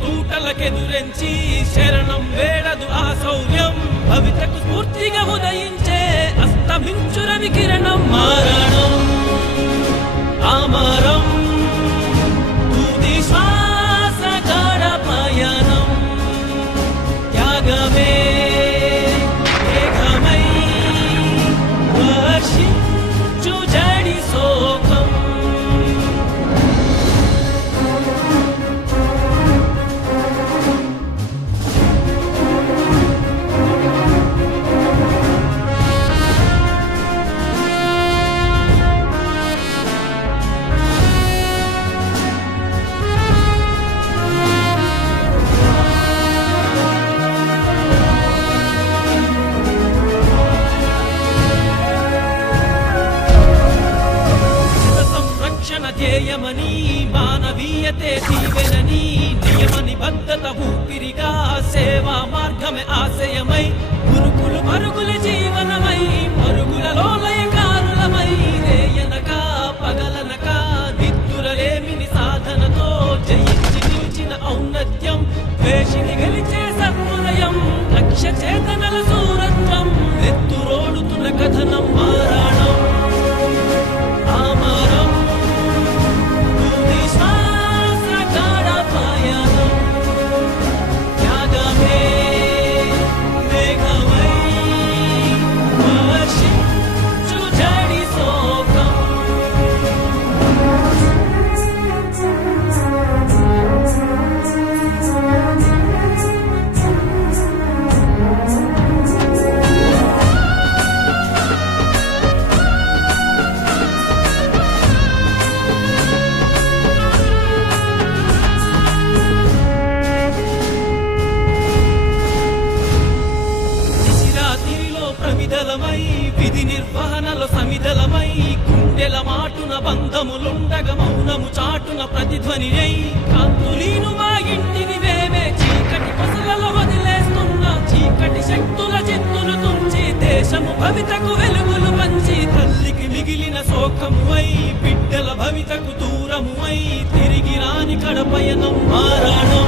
తూటలకెదురెంచి శరణం వేడదు ఆ శౌర్యం భవితకు స్ఫూర్తిగా ఉదయించే అస్తమించు రవి కిరణం మారణం ఆమరం తుది శ్వాస గడ పయనం త్యాగమే మేఘమై వర్షించు జడి శోకం ధ్యేయమని మానవీయతే దీవెనని నియమ నిబద్ధత ఊపిరిగా సేవా మార్గమే ఆశయమై పురుగులు పరుగుల జీవనమై పరుగులలో లయకారులమై రేయనక పగలనక నిద్దురలేమిని సాధనతో జయించి నిలిచిన ఔన్నత్యం వేషిని గెలిచే సత్వలయం లక్ష్య చేతనల సూరత్వం ఎత్తురోడుతున్న కథనం మారాణం ఆమరం విధి నిర్వహణలో సమిదలమై గుండెల మాటున బంధములుండగ మౌనము చాటున ప్రతిధ్వని కాంతులీను మా ఇంటిని వేవే చీకటి కొసలలో వదిలేస్తున్న చీకటి శక్తుల చిత్తులు తుంచి దేశము భవితకు వెలుగులు పంచి తల్లికి మిగిలిన శోకము అయి బిడ్డల భవితకు దూరము అయి తిరిగి రాని కడపయనం మారాణం